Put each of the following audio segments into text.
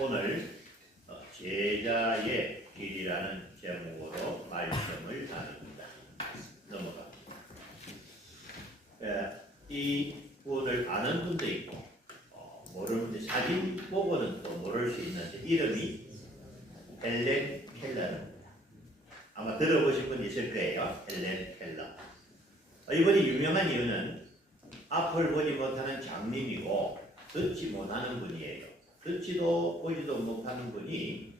오늘 제자의 길이라는 제목으로 말씀을 나눕니다. 넘어갑니다. 이 분을 아는 분도 있고 모르는 분도 사진 보고는 또 모를 수 있는데 이름이 헬렌 켈러입니다. 아마 들어보신 분 있을 거예요. 헬렌 켈러. 이분이 유명한 이유는 앞을 보지 못하는 장님이고 듣지 못하는 분이에요. 듣지도 보지도 못하는 분이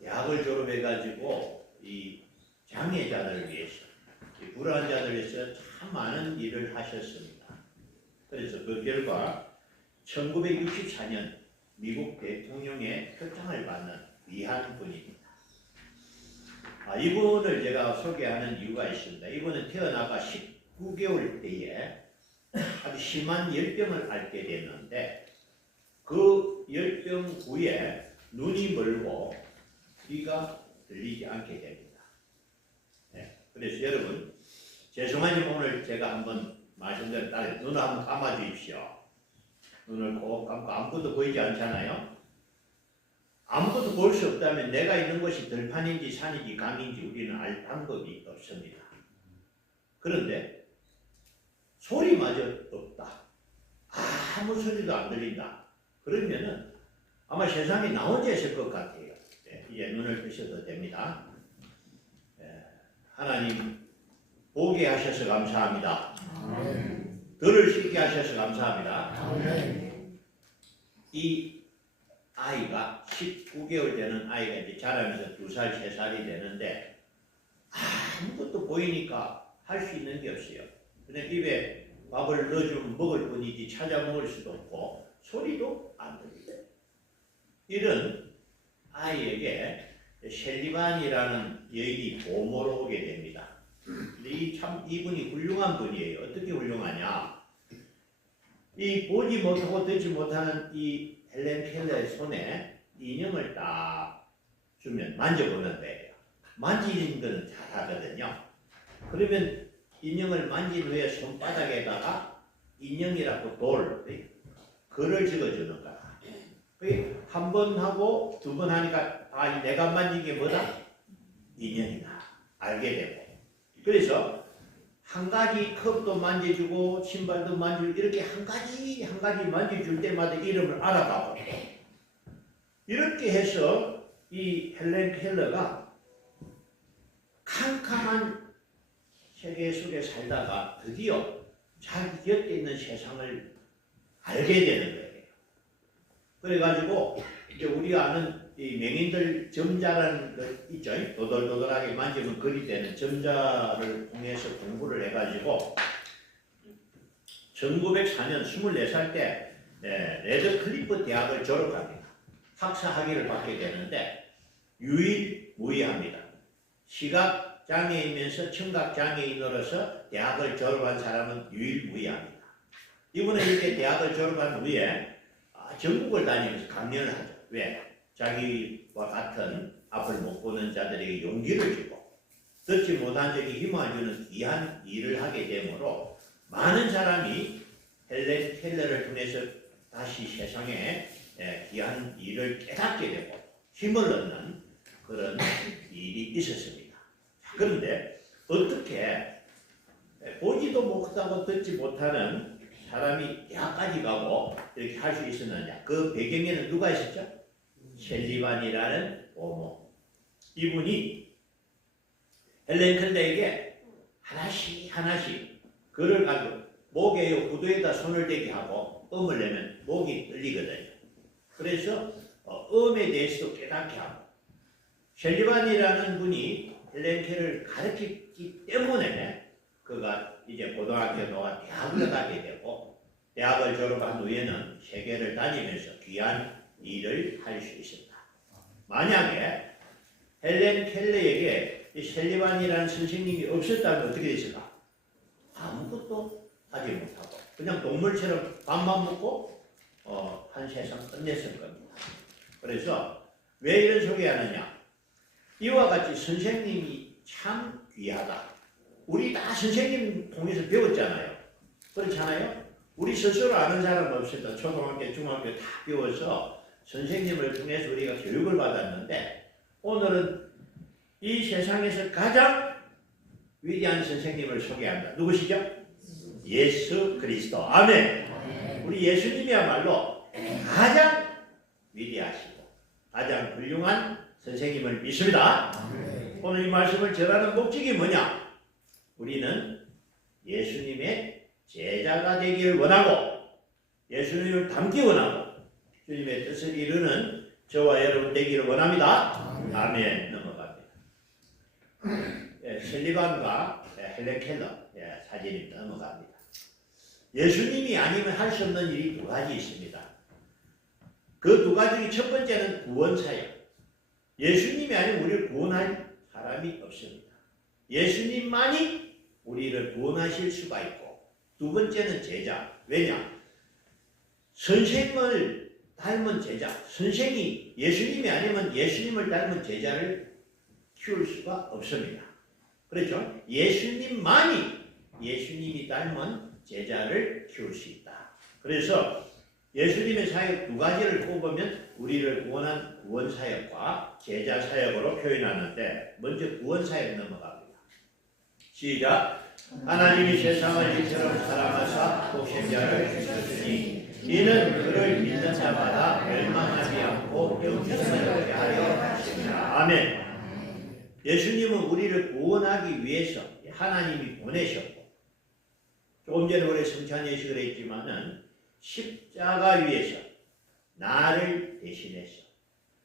대학을 졸업해가지고 이 장애자들을 위해서, 이 불안한 자들을 위해서 참 많은 일을 하셨습니다. 그래서 그 결과 1964년 미국 대통령의 표창을 받는 귀한 분입니다. 이분을 제가 소개하는 이유가 있습니다. 이분은 태어나가 19개월 때에 아주 심한 열병을 앓게 됐는데 그 열병 후에 눈이 멀고 귀가 들리지 않게 됩니다. 그래서 여러분 죄송하지만 오늘 제가 한번 말씀드린 따라 눈을 한번 감아 주십시오. 눈을 꼭 감고 아무것도 보이지 않잖아요. 아무것도 볼 수 없다면 내가 있는 곳이 들판인지 산인지 강인지 우리는 알 방법이 없습니다. 그런데 소리마저 없다. 아무 소리도 안 들린다. 그러면은 아마 세상에 나 혼자 있을 것 같아요. 이제 눈을 뜨셔도 됩니다. 하나님 보게 하셔서 감사합니다. 들을 수 있게 하셔서 감사합니다. 이 아이가 19개월 되는 아이가 이제 자라면서 2살, 3살이 되는데 아무것도 보이니까 할 수 있는 게 없어요. 그냥 입에 밥을 넣어주면 먹을 뿐이지 찾아 먹을 수도 없고 소리도 안 들리고 이런 아이에게 셸리반이라는 여인이 보모로 오게 됩니다. 이분이 훌륭한 분이에요. 어떻게 훌륭하냐? 이 보지 못하고 듣지 못하는 이 헬렌 켈러의 손에 인형을 딱 주면 만져보는 거예요. 만지는 건 잘하거든요. 그러면 인형을 만진 후에 손바닥에다가 인형이라고 글을 적어주는 거야. 한 번 하고 2번 하니까 내가 만진 게 뭐다? 인형이다. 알게 되고. 그래서 한 가지 컵도 만져주고 신발도 만져주고 이렇게 한 가지 만져줄 때마다 이름을 알아가고 이렇게 해서 이 헬렌 켈러가 캄캄한 세계 속에 살다가 드디어 자기 곁에 있는 세상을 알게 되는 거예요. 그래가지고 이제 우리가 아는 이 맹인들 점자라는 거 있죠. 도돌도돌하게 만지면 글이 되는 점자를 통해서 공부를 해가지고 1904년 24살 때 레드클리프 대학을 졸업합니다. 학사 학위를 받게 되는데 유일무이합니다. 시각장애이면서 청각장애인으로서 대학을 졸업한 사람은 유일무이합니다. 이분은 이렇게 대학을 졸업한 후에 전국을 다니면서 강연을 하죠. 왜? 자기와 같은 앞을 못 보는 자들에게 용기를 주고 듣지 못한 적이 힘을 주는 귀한 일을 하게 되므로 많은 사람이 헬렌 켈러를 통해서 다시 세상에 귀한 일을 깨닫게 되고 힘을 얻는 그런 일이 있었습니다. 그런데 어떻게 보지도 못하고 듣지 못하는 사람이 대학까지 가고 이렇게 할 수 있었느냐? 그 배경에는 누가 있었죠? 셸리반이라는 보모. 이분이 헬렌 켈러에게 하나씩 글을 가지고 목에 구두에다 손을 대게 하고 음을 내면 목이 떨리거든요. 그래서 음에 대해서도 깨닫게 하고 셸리반이라는 분이 헬렌 켈러를 가르쳤기 때문에 그가 이제 고등학교 나와 대학을 가게 되고 대학을 졸업한 후에는 세계를 다니면서 귀한 일을 할 수 있습니다. 만약에 헬렌 켈러에게 셸리반이라는 선생님이 없었다면 어떻게 됐을까? 아무것도 하지 못하고 그냥 동물처럼 밥만 먹고 한 세상 끝냈을 겁니다. 그래서 왜 이런 소개하느냐? 이와 같이 선생님이 참 귀하다. 우리 다 선생님 통해서 배웠잖아요. 그렇잖아요? 우리 스스로 아는 사람 없습니다. 초등학교, 중학교 다 배워서 선생님을 통해서 우리가 교육을 받았는데 오늘은 이 세상에서 가장 위대한 선생님을 소개합니다. 누구시죠? 예수 그리스도. 아멘. 우리 예수님이야말로 가장 위대하시고 가장 훌륭한 선생님을 믿습니다. 오늘 이 말씀을 전하는 목적이 뭐냐? 우리는 예수님의 제자가 되기를 원하고 예수님을 닮기 원하고 주님의 뜻을 이루는 저와 여러분 되기를 원합니다. 아멘. 넘어갑니다. 설리반과 헬렌 켈러 사진이 넘어갑니다. 예수님이 아니면 할 수 없는 일이 두 가지 있습니다. 그 두 가지 중에 첫 번째는 구원사역. 예수님이 아니면 우리를 구원할 사람이 없습니다. 예수님만이 우리를 구원하실 수가 있고, 두 번째는 제자. 왜냐? 선생을 닮은 제자. 선생이 예수님이 아니면 예수님을 닮은 제자를 키울 수가 없습니다. 그렇죠? 예수님만이 예수님이 닮은 제자를 키울 수 있다. 그래서 예수님의 사역 두 가지를 꼽으면 우리를 구원한 구원사역과 제자사역으로 표현하는데, 먼저 구원사역 넘어갑니다. 시작. 하나님이 세상을 이처럼 사랑하사 독생자를 주셨으니 이는 그를 믿는 자마다 멸망하지 않고 영생을 얻게 하려 하십니다. 아멘. 예수님은 우리를 구원하기 위해서 하나님이 보내셨고, 조금 전에 우리 성찬 예식을 했지만은 십자가 위에서 나를 대신해서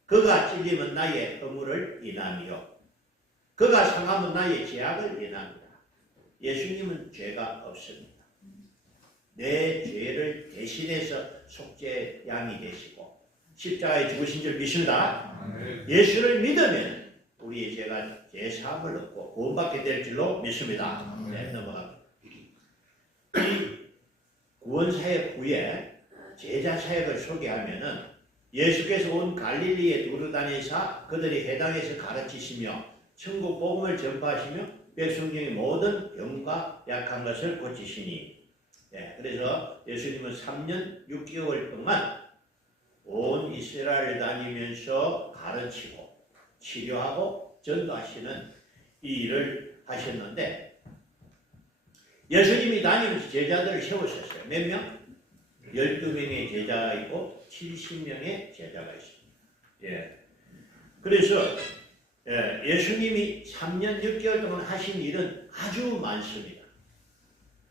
그가 찔리면 나의 허물을 인하며 그가 상하면 나의 죄악을 인합니다. 예수님은 죄가 없습니다. 내 죄를 대신해서 속죄 양이 되시고 십자가에 죽으신 줄 믿습니다. 예수를 믿으면 우리의 죄가 죄사함을 얻고 구원받게 될 줄로 믿습니다. 네, 넘어갑니다. 이 구원사역 후에 제자사역을 소개하면은 예수께서 온 갈릴리에 두루 다니사 그들이 회당에서 가르치시며 천국 복음을 전파하시며 백성 중의 모든 병과 약한 것을 고치시니. 네, 그래서 예수님은 3년 6개월 동안 온 이스라엘을 다니면서 가르치고 치료하고 전도하시는 이 일을 하셨는데, 예수님이 다니면서 제자들을 세우셨어요. 몇 명? 12명의 제자가 있고 70명의 제자가 있습니다. 예. 그래서 예수님이 3년 6개월 동안 하신 일은 아주 많습니다.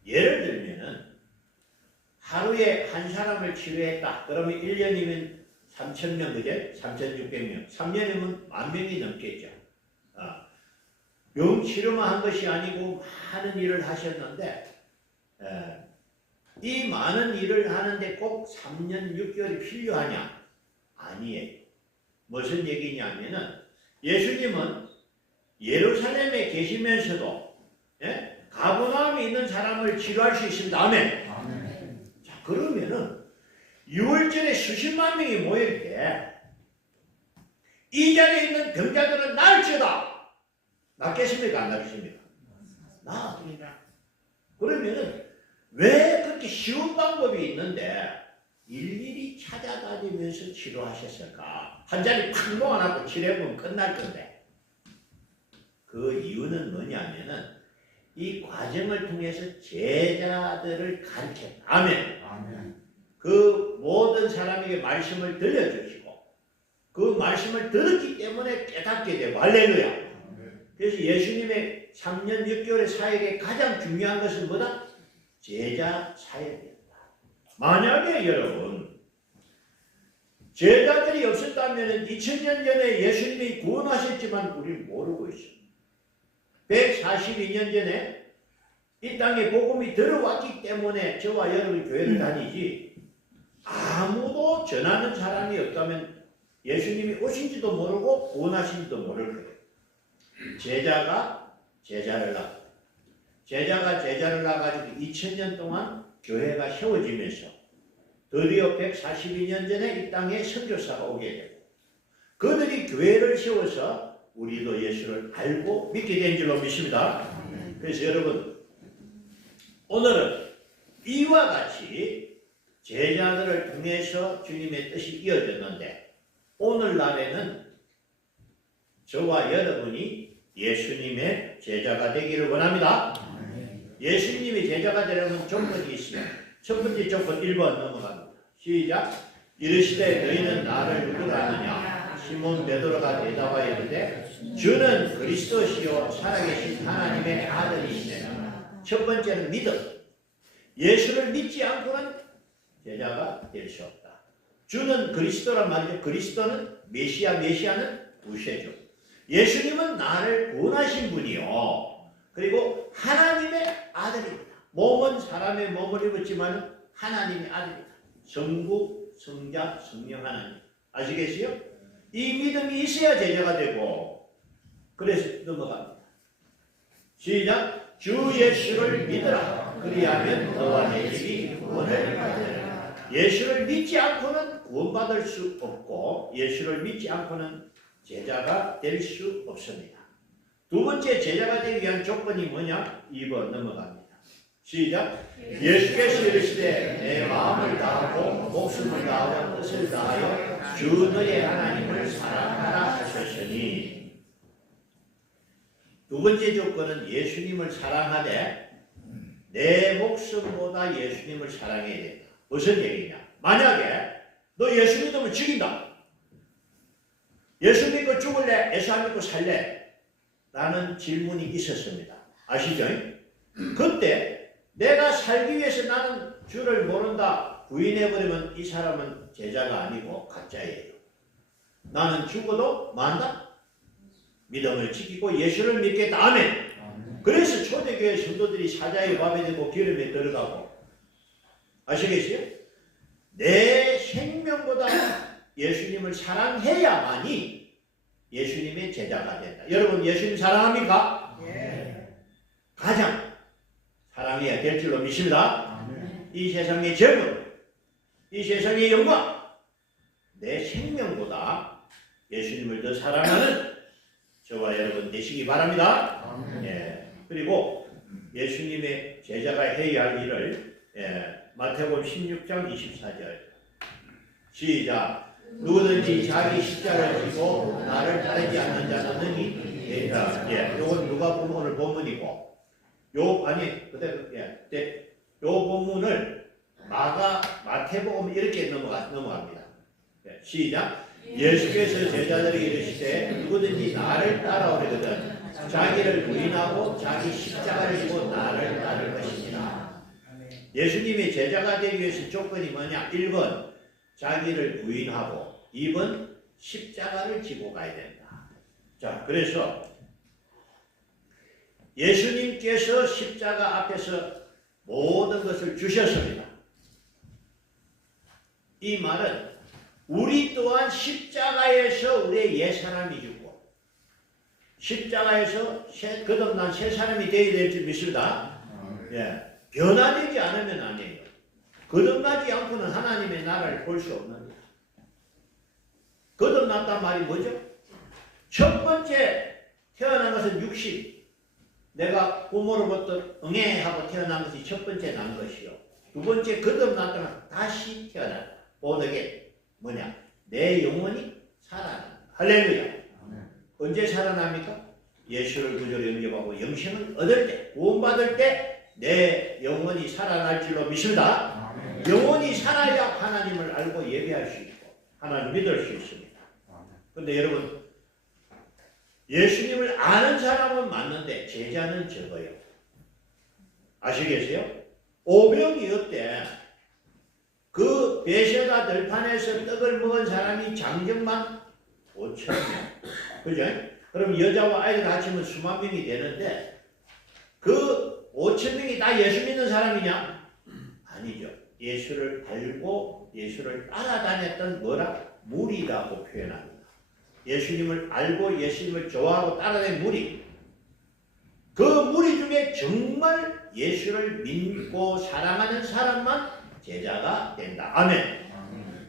예를 들면은 하루에 한 사람을 치료했다. 그러면 1년이면 3,000명, 그제? 3,600명. 3년이면 10,000명이 넘겠죠. 병 치료만 한 것이 아니고 많은 일을 하셨는데, 이 많은 일을 하는데 꼭 3년 6개월이 필요하냐? 아니에요. 무슨 얘기냐면은 예수님은 예루살렘에 계시면서도 가버나움에 있는 사람을 치료할 수 있습니다. 아멘. 자, 그러면은 6월절에 수십만 명이 모일 때 이 자리에 있는 병자들은 나을지어다. 낫겠습니까? 안 낫겠습니까? 나아집니다. 그러면은 왜 그렇게 쉬운 방법이 있는데 일일이 찾아다니면서 치료하셨을까? 한 자리 팍 모아놓고 치료해보면 끝날 건데. 그 이유는 뭐냐면은 이 과정을 통해서 제자들을 가르쳤다. 아멘. 그 모든 사람에게 말씀을 들려주시고 그 말씀을 들었기 때문에 깨닫게 되고, 할렐루야. 그래서 예수님의 3년 6개월의 사역의 가장 중요한 것은 뭐다? 제자 사역이었다. 만약에 여러분 제자들이 없었다면 2000년 전에 예수님이 구원하셨지만 우리는 모르고 있습니다. 142년 전에 이 땅에 복음이 들어왔기 때문에 저와 여러분이 교회를 다니지, 아무도 전하는 사람이 없다면 예수님이 오신지도 모르고 구원하신지도 모를 거예요. 제자가 제자를 낳고 제자가 제자를 낳아가지고 2000년 동안 교회가 세워지면서 드디어 142년 전에 이 땅에 선교사가 오게 되고 그들이 교회를 세워서 우리도 예수를 알고 믿게 된 줄로 믿습니다. 그래서 여러분 오늘은 이와 같이 제자들을 통해서 주님의 뜻이 이어졌는데 오늘날에는 저와 여러분이 예수님의 제자가 되기를 원합니다. 예수님의 제자가 되려면 조건이 있어요. 첫 번째 조건 1번 넘어갑니다. 시작. 이르시되 너희는 나를 누구라 하느냐. 시몬 베드로가 대답하여 이르되 주는 그리스도시요 살아계신 하나님의 아들이시네. 첫 번째는 믿음. 예수를 믿지 않고는 제자가 될 수 없다. 주는 그리스도란 말이죠. 그리스도는 메시아는 우세죠. 예수님은 나를 구원하신 분이요. 그리고 하나님의 아들입니다. 몸은 사람의 몸을 입었지만 하나님의 아들입니다. 성부, 성자, 성령 하나님. 아시겠어요? 이 믿음이 있어야 제자가 되고 그래서 넘어갑니다. 시작. 주 예수를 믿으라. 그리하면 너와 내 집이 구원을 받으리라. 예수를 믿지 않고는 구원받을 수 없고 예수를 믿지 않고는 제자가 될 수 없습니다. 두 번째 제자가 되기 위한 조건이 뭐냐? 2번 넘어갑니다. 시작. 예수께서 이르시되 내 마음을 다하고 목숨을 다하고 뜻을 다하여 주 너의 하나님을 사랑하라 하셨으니 두 번째 조건은 예수님을 사랑하되 내 목숨보다 예수님을 사랑해야 된다. 무슨 얘기냐? 만약에 너 예수 믿으면 죽인다. 예수 믿고 죽을래? 예수 안 믿고 살래? 라는 질문이 있었습니다. 아시죠? 그때 내가 살기 위해서 나는 주를 모른다 부인해버리면 이 사람은 제자가 아니고 가짜예요. 나는 죽어도 만다? 믿음을 지키고 예수를 믿겠다. 아멘. 그래서 초대교회 성도들이 사자의 밥에 들고 기름에 들어가고 아시겠어요? 내 생명보다 예수님을 사랑해야만이 예수님의 제자가 된다. 여러분 예수님 사랑합니까? 예. 가장 사랑해야 될 줄로 믿습니다. 아멘. 이 세상의 재물, 이 세상의 영광, 내 생명보다 예수님을 더 사랑하는 저와 여러분 되시기 바랍니다. 예. 그리고 예수님의 제자가 해야 할 일을 마태복음 16장 24절 시작. 누구든지 자기 십자가를 지고 나를 따르지 않는 자는 능히 되리라. 이건 누가복음 오늘 본문이고 요 본문을 마태복음 이렇게 넘어갑니다. 시작. 예수께서 제자들에게 이르시되 누구든지 나를 따라오려거든 자기를 부인하고 자기 십자가를 지고 나를 따를 것입니다. 예수님의 제자가 되기 위해서 조건이 뭐냐? 1번 자기를 부인하고 2번 십자가를 지고 가야 된다. 자, 그래서 예수님께서 십자가 앞에서 모든 것을 주셨습니다. 이 말은 우리 또한 십자가에서 우리의 옛사람이 죽고 십자가에서 거듭난 새 사람이 되어야 될 줄 믿습니다. 예. 변화되지 않으면 아니에요. 거듭나지 않고는 하나님의 나라를 볼 수 없습니다. 거듭났단 말이 뭐죠? 첫 번째 태어난 것은 육신. 내가 부모로부터 응애하고 태어난 것이 첫 번째 난 것이요. 두 번째 거듭났다가 다시 태어났다. 오늘게 뭐냐? 내 영혼이 살아난다. 할렐루야. 언제 살아납니까? 예수를 구주로 영접하고 영생을 얻을 때, 구원받을 때 내 영혼이 살아날 줄로 믿습니다. 영혼이 살아야 하나님을 알고 예배할 수 있고 하나님을 믿을 수 있습니다. 그런데 여러분 예수님을 아는 사람은 맞는데 제자는 적어요. 아시겠어요? 5명이었대. 그 베세다 들판에서 떡을 먹은 사람이 장정만 5,000명. 그죠? 그럼 여자와 아이를 합치면 수만 명이 되는데 그 5,000명이 다 예수 믿는 사람이냐? 아니죠. 예수를 알고 예수를 따라다녔던 무리라고 표현합니다. 예수님을 알고 예수님을 좋아하고 따라다닌 무리. 그 무리 중에 정말 예수를 믿고 사랑하는 사람만 제자가 된다. 아멘.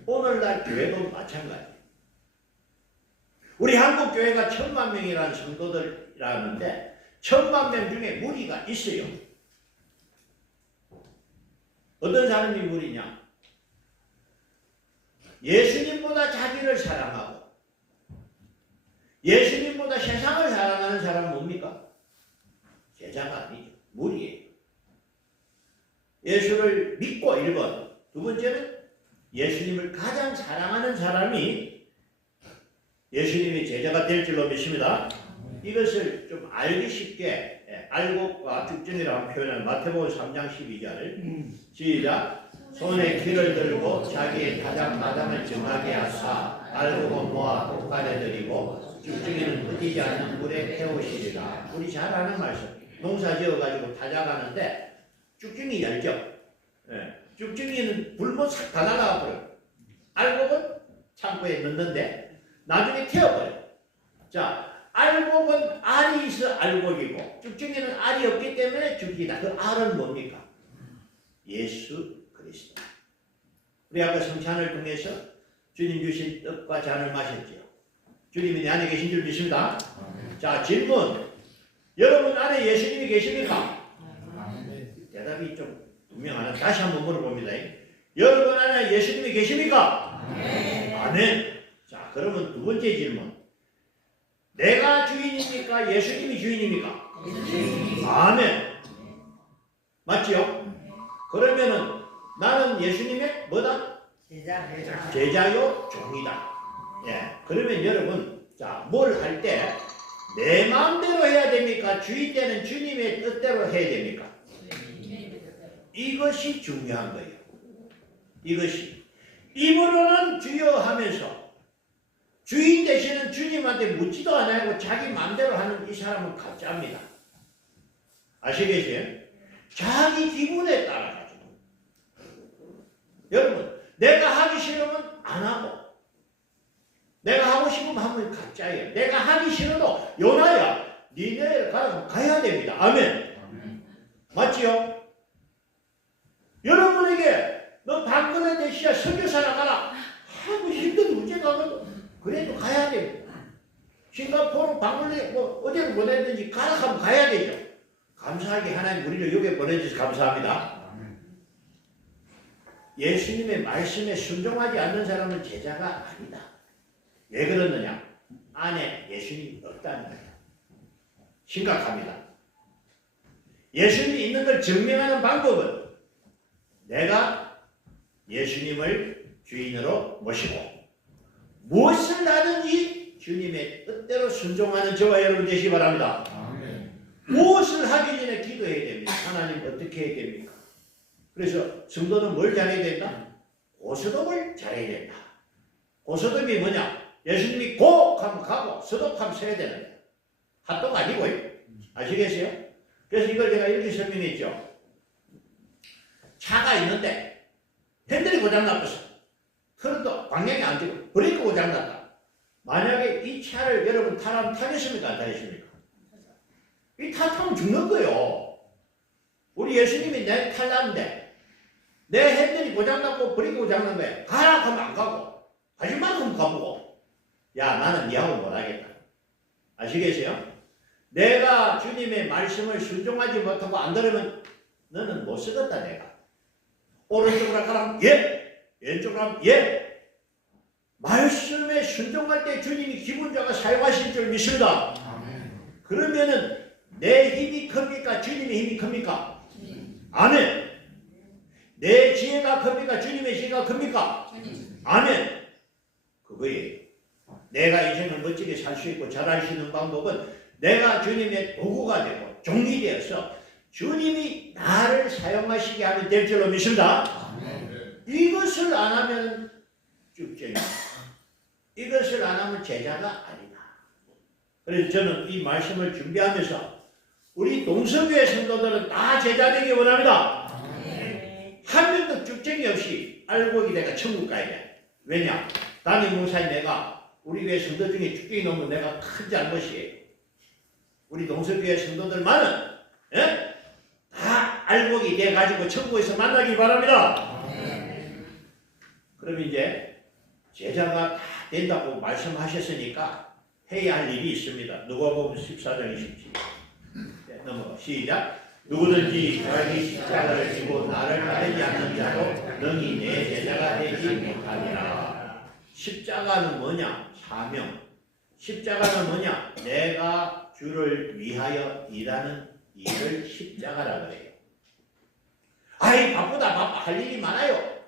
오늘날 교회도 마찬가지예요. 우리 한국 교회가 1,000만 명이라는 성도들이라는데 1,000만 명 중에 무리가 있어요. 어떤 사람이 무리냐? 예수님보다 자기를 사랑하고 예수님보다 세상을 사랑하는 사람은 뭡니까? 제자가 아니죠. 무리예요. 예수를 믿고 1번, 두 번째는 예수님을 가장 사랑하는 사람이 예수님의 제자가 될 줄로 믿습니다. 이것을 좀 알기 쉽게 알곡과 죽전이라고 표현한 마태복음 3장 12절 시작. 손에 키를 들고 자기의 타작마당을 정하게 하사 알곡은 모아 곳간에 들이고 죽전이는 흩어지지 않는 물에 태우시리라. 우리 잘 아는 말씀. 농사 지어가지고 타작하는데 쭉증이 열죠. 쭉증이는 불못 싹 다 나가버려요. 알곡은 창고에 넣는데 나중에 태워버려요. 자, 알곡은 알이 있어 알곡이고 쭉증이는 알이 없기 때문에 죽이다. 그 알은 뭡니까? 예수 그리스도. 우리 아까 성찬을 통해서 주님 주신 떡과 잔을 마셨죠. 주님이 내 안에 계신 줄 믿습니다. 자, 질문. 여러분 안에 예수님이 계십니까? 대답이 좀 분명하나 다시 한번 물어봅니다. 여러분 안에 예수님이 계십니까? 아멘. 자, 그러면 두 번째 질문. 내가 주인입니까? 예수님이 주인입니까? 아멘. 맞지요? 그러면은 나는 예수님의 뭐다? 제자요 종이다. 예. 그러면 여러분, 자, 뭘 할 때 내 마음대로 해야 됩니까? 주인 되는 주님의 뜻대로 해야 됩니까? 이것이 중요한 거예요. 이것이 입으로는 주여 하면서 주인 되시는 주님한테 묻지도 않아요. 자기 마음대로 하는 이 사람은 가짜입니다. 아시겠어요? 자기 기분에 따라 가지고. 여러분, 내가 하기 싫으면 안 하고 내가 하고 싶으면 하면 가짜예요. 내가 하기 싫어도 요나야 니네 가야 됩니다. 아멘. 맞지요? 여러분에게 너 방문의 대시야 선교사나 가라 하고 힘든 문제가 가도 그래도 가야 돼요. 싱가포르 방문에 뭐 어디를 보내든지 가라 하면 가야 되죠. 감사하게 하나님 우리를 여기 보내주셔서 감사합니다. 예수님의 말씀에 순종하지 않는 사람은 제자가 아니다. 왜 그러느냐? 안에 예수님이 없다는 거예요. 심각합니다. 예수님이 있는 걸 증명하는 방법은 내가 예수님을 주인으로 모시고 무엇을 하든지 주님의 뜻대로 순종하는 저와 여러분 되시기 바랍니다. 무엇을 하기 전에 기도해야 됩니다. 하나님 어떻게 해야 됩니까? 그래서 성도는 뭘 잘해야 된다? 고소득을 잘해야 된다. 고소득이 뭐냐? 예수님이 고 하면 가고 서독하면 서야 되는데 핫도그 아니고요. 아시겠어요? 그래서 이걸 제가 이렇게 설명했죠. 차가 있는데 핸들이 고장났어. 그래도 방향이 안 되고 브레이크 고장났다. 만약에 이 차를 여러분 타라면 타겠습니까? 안 타겠습니까? 이 타면 죽는 거예요. 우리 예수님이 내 탈났는데 내 핸들이 고장났고 브레이크 고장난 거야. 가라 하면 안 가고 가지 만큼 가보고 야 나는 니하고 못하겠다. 아시겠어요? 내가 주님의 말씀을 순종하지 못하고 안 들으면 너는 못 쓰겠다 내가. 오른쪽으로 가라면 예, 왼쪽으로 하면 예. 말씀에 순종할 때 주님이 기분 좋아 사용하실 줄 믿습니다. 그러면은 내 힘이 큽니까? 주님의 힘이 큽니까? 아멘. 내 지혜가 큽니까? 주님의 지혜가 큽니까? 아멘. 그거예요. 내가 인생을 멋지게 살 수 있고 잘할 수 있는 방법은 내가 주님의 도구가 되고 종이 되어서 주님이 나를 사용하시게 하면 될 줄로 믿습니다. 이것을 안 하면 쭉쟁이. 이것을 안 하면 제자가 아니다. 그래서 저는 이 말씀을 준비하면서 우리 동서교회 성도들은 다 제자 되기 원합니다. 한 명도 쭉쟁이 없이 알곡이 내가 천국 가야 돼. 왜냐? 담임 목사님 내가 우리 교회 성도 중에 쭉쟁이 넘으면 내가 큰 잘못이에요. 우리 동서교회 성도들만은 예? 다 알곡이 돼가지고 천국에서 만나기 바랍니다. 그럼 이제 제자가 다 된다고 말씀하셨으니까 해야 할 일이 있습니다. 누가복음 14장 27절 넘어가 시작. 누구든지 자기 십자가를 지고 나를 따르지 않는 자도 능히 내 제자가 되지 못하리라. 십자가는 뭐냐? 사명. 십자가는 뭐냐? 내가 주를 위하여 일하는 일을 십자가라 그래요. 아이 바쁘다 바빠 할 일이 많아요.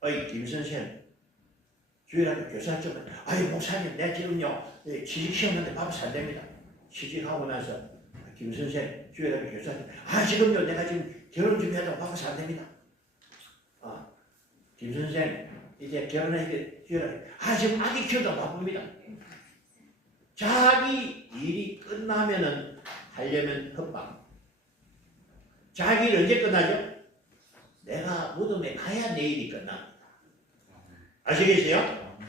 어이 김선생 주일학교 교사 좀 아이 목사님 내가 지금요 취직시험하는데 바빠서 안 됩니다. 취직하고 나서 김선생 주일학교 교사님 지금요 내가 지금 결혼 준비하다가 바빠서 안 됩니다. 김선생 이제 결혼하게 주일학교 지금 아기 키우다 바쁩니다. 자기 일이 끝나면은 하려면 협박. 자기 일 언제 끝나죠? 내가 무덤에 가야 내 일이 끝납니다. 아시겠어요?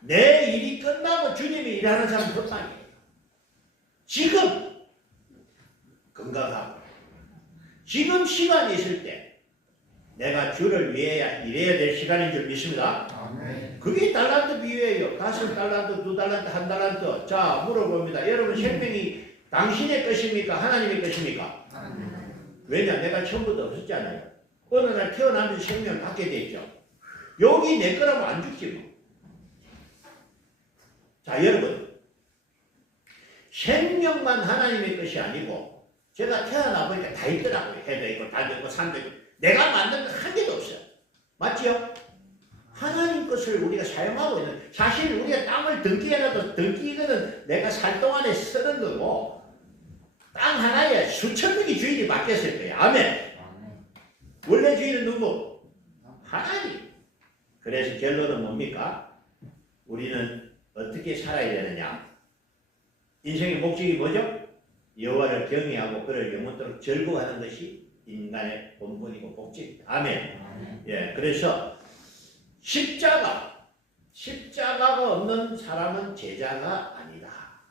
내 일이 끝나고 주님이 일하는 사람은 협박이에요. 지금 건강하고 지금 시간이 있을 때 내가 주를 위해야 일해야 될 시간인 줄 믿습니다. 그게 달란트 비유예요. 가슴 달란트, 2달란트, 1달란트. 자 물어봅니다. 여러분 생명이 당신의 것입니까? 하나님의 것입니까? 왜냐? 내가 처음부터 없었잖아요. 어느 날 태어나면서 생명을 갖게 됐죠. 여기 내 거라고 안 죽지 뭐. 자 여러분 생명만 하나님의 것이 아니고 제가 태어나 보니까 다 있더라고요. 해도 있고 달도 있고 산도 있고 내가 만든 거 한 개도 없어요. 맞지요? 하나님 것을 우리가 사용하고 있는 사실 우리가 땅을 등기해놔도 등기는 내가 살 동안에 쓰는 거고 땅 하나에 수천 명의 주인이 바뀌었을 거예요. 아멘. 원래 주인은 누구? 하나님. 그래서 결론은 뭡니까? 우리는 어떻게 살아야 되느냐? 인생의 목적이 뭐죠? 여호와를 경외하고 그를 영원토록 즐거워하는 것이 인간의 본분이고 복지입니다. 아멘. 예, 그래서 십자가가 없는 사람은 제자가 아니다.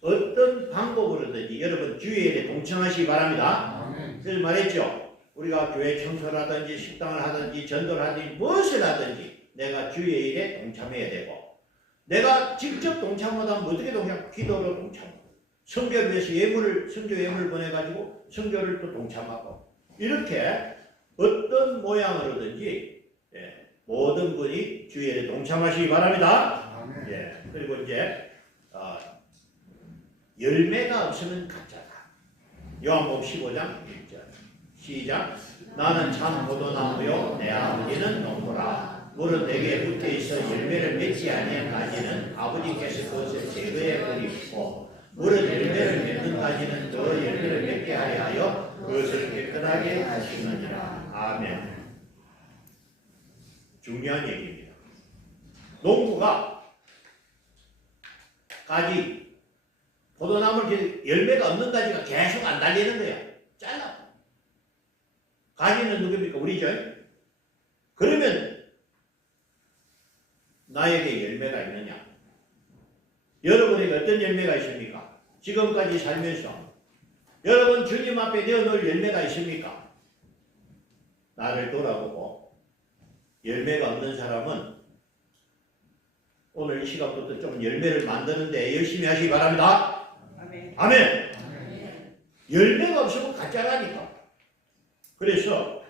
어떤 방법으로든지 여러분 주일에 동참하시기 바랍니다. 그래서 말했죠. 우리가 교회 청소라든지 식당을 하든지 전도를 하든지 무엇을 하든지 내가 주일에 동참해야 되고 내가 직접 동참 못하면 어떻게 동참? 기도로 동참하고 성교를 위해서 성교 예물을 보내가지고 성교를 또 동참하고 이렇게 어떤 모양으로든지 모든 분이 주일에 동참하시기 바랍니다. 예, 그리고 이제 열매가 없으면 가짜다. 요한복음 15장 1절 시작. 나는 참 포도나무요 내 아버지는 농부라. 물은 내게 붙어있어 열매를 맺지 아니한까지는 아버지께서 그것을 제거해 버리고 물은 열매를 맺는 까지는 더 열매를 맺게 하려 하여 그것을 깨끗하게 하시느니라. 아멘. 중요한 얘기입니다. 농부가 가지 포도나무를 열매가 없는 가지가 계속 안 달리는 거야. 잘라. 가지는 누굽니까? 우리죠. 그러면 나에게 열매가 있느냐? 여러분에게 어떤 열매가 있습니까? 지금까지 살면서 여러분 주님 앞에 내어놓을 열매가 있습니까? 나를 돌아보고 열매가 없는 사람은 오늘 이 시간부터 좀 열매를 만드는데 열심히 하시기 바랍니다. 아멘. 아멘. 열매가 없으면 가짜라니까. 그래서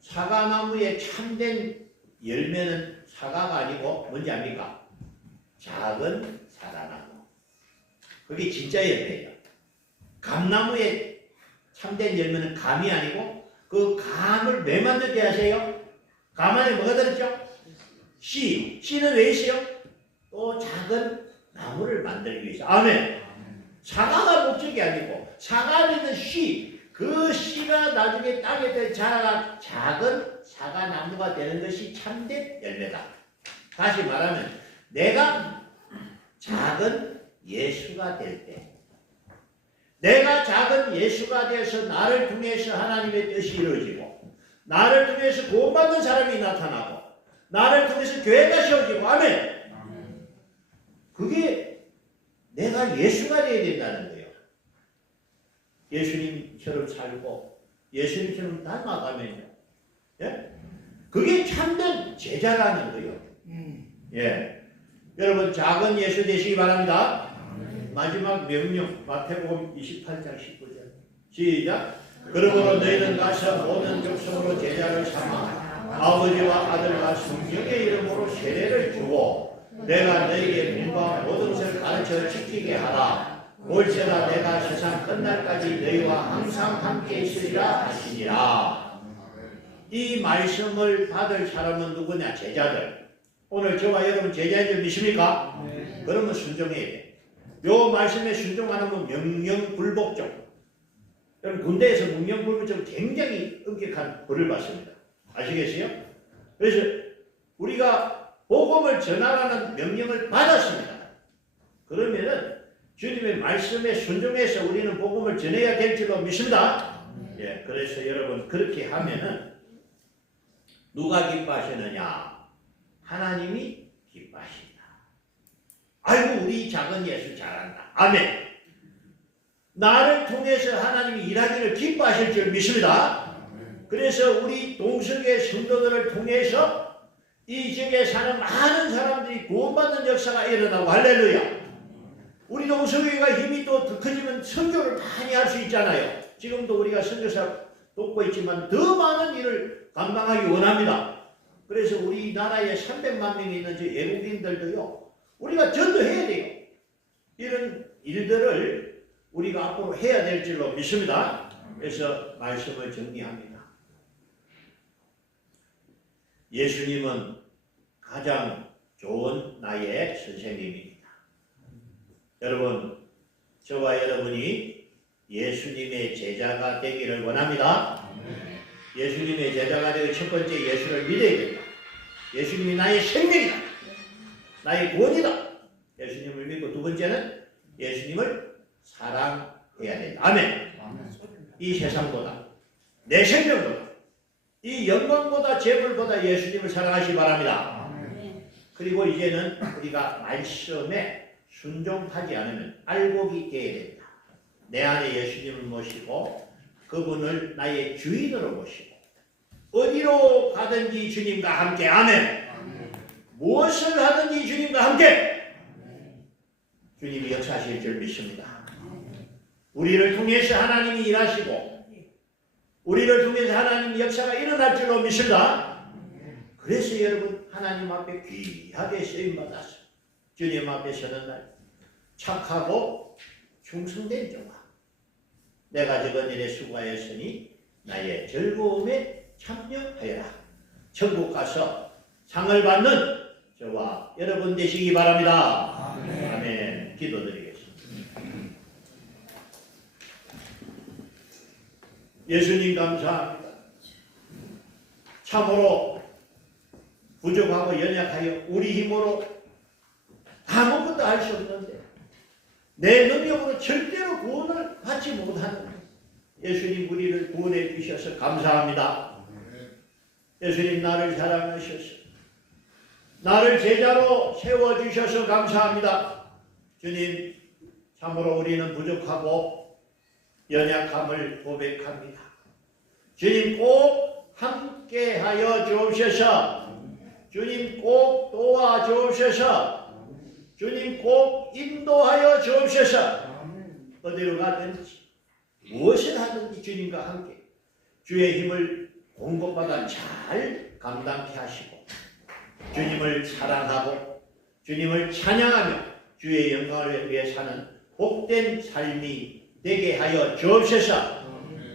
사과나무에 참된 열매는 사과가 아니고 뭔지 압니까? 작은 사과나무. 그게 진짜 열매예요. 감나무에 참된 열매는 감이 아니고 그 감을 왜 만들게 하세요? 감 안에 뭐가 들었죠? 씨. 씨는 왜 있어요? 또 작은 나무를 만들기 위해서. 아멘. 사과가 목적이 아니고 사과 안에 있는 씨. 그 씨가 나중에 땅에 자라가 작은 사과나무가 되는 것이 참된 열매다. 다시 말하면 내가 작은 예수가 될 때 내가 작은 예수가 되어서 나를 통해서 하나님의 뜻이 이루어지고 나를 통해서 구원받는 사람이 나타나고 나를 통해서 교회가 세워지고 아멘. 그게 내가 예수가 되어야 된다는 거예요. 예수님처럼 살고 예수님처럼 닮아가면요. 예? 그게 참된 제자라는 거예요. 예. 여러분 작은 예수 되시기 바랍니다. 마지막 명령 마태복음 28장 19절 시작. 그러므로 너희는 가서 모든 족속으로 제자를 삼아 아버지와 아들과 성령의 이름으로 세례를 주고 내가 너희에게 분과 모든 것을 가르쳐 지키게 하라. 올세라 내가 세상 끝날까지 너희와 항상 함께 있으리라 하시니라. 이 말씀을 받을 사람은 누구냐? 제자들. 오늘 저와 여러분 제자인 줄 믿습니까? 네. 그러면 순종해야 돼. 요 말씀에 순종 안 하면 명령불복종. 여러분 군대에서 명령불복종 굉장히 엄격한 벌을 받습니다. 아시겠어요? 그래서 우리가 복음을 전하라는 명령을 받았습니다. 그러면은 주님의 말씀에 순종해서 우리는 복음을 전해야 될 줄로 믿습니다. 예, 그래서 여러분 그렇게 하면은 누가 기뻐하시느냐? 하나님이 기뻐하신다. 아이고 우리 작은 예수 잘한다. 아멘. 나를 통해서 하나님이 일하기를 기뻐하실 줄 믿습니다. 그래서 우리 동석의 성도들을 통해서 이 지역에 사는 많은 사람들이 구원받는 역사가 일어나고 할렐루야. 우리 동석교회가 힘이 또 더 커지면 선교를 많이 할 수 있잖아요. 지금도 우리가 선교사 돕고 있지만 더 많은 일을 감당하기 원합니다. 그래서 우리나라에 300만 명이 있는 저 외국인들도요. 우리가 전도해야 돼요. 이런 일들을 우리가 앞으로 해야 될 줄로 믿습니다. 그래서 말씀을 정리합니다. 예수님은 가장 좋은 나의 선생님입니다. 여러분, 저와 여러분이 예수님의 제자가 되기를 원합니다. 예수님의 제자가 되기 첫 번째 예수를 믿어야 된다. 예수님이 나의 생명이다. 나의 구원이다. 예수님을 믿고 두 번째는 예수님을 사랑해야 된다. 아멘. 이 세상보다 내 생명보다 이 영광보다 재물보다 예수님을 사랑하시기 바랍니다. 그리고 이제는 우리가 말씀에 순종하지 않으면 알곡이 되어야 된다. 내 안에 예수님을 모시고 그분을 나의 주인으로 모시고 어디로 가든지 주님과 함께 아멘. 무엇을 하든지 주님과 함께 주님이 역사하실 줄 믿습니다. 우리를 통해서 하나님이 일하시고 우리를 통해서 하나님의 역사가 일어날 줄로 믿습니다. 그래서 여러분 하나님 앞에 귀하게 쓰임받았어요. 주님 앞에 서는 날 착하고 충성된 종아 내가 저번 일에 수고하였으니 나의 즐거움에 참여하여라. 천국 가서 상을 받는 저와 여러분 되시기 바랍니다. 아멘. 아멘. 기도드리겠습니다. 예수님 감사합니다. 참으로 부족하고 연약하여 우리 힘으로 아무것도 할 수 없는데 내 능력으로 절대로 구원을 받지 못하는 예수님 우리를 구원해 주셔서 감사합니다. 예수님 나를 사랑하셔서 나를 제자로 세워주셔서 감사합니다. 주님 참으로 우리는 부족하고 연약함을 고백합니다. 주님 꼭 함께하여 주옵소서. 주님 꼭 도와주옵소서. 주님 꼭 인도하여 주옵소서. 어디로 가든지 무엇을 하든지 주님과 함께 주의 힘을 공급받아 잘 감당케 하시고 주님을 사랑하고 주님을 찬양하며 주의 영광을 위해 사는 복된 삶이 되게 하여 주옵소서.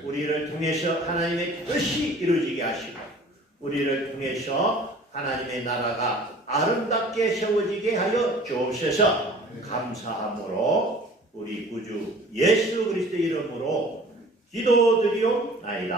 우리를 통해서 하나님의 뜻이 이루어지게 하시고 우리를 통해서 하나님의 나라가 아름답게 세워지게 하여 주옵소서. 감사함으로 우리 구주 예수 그리스도의 이름으로 기도드리옵나이다.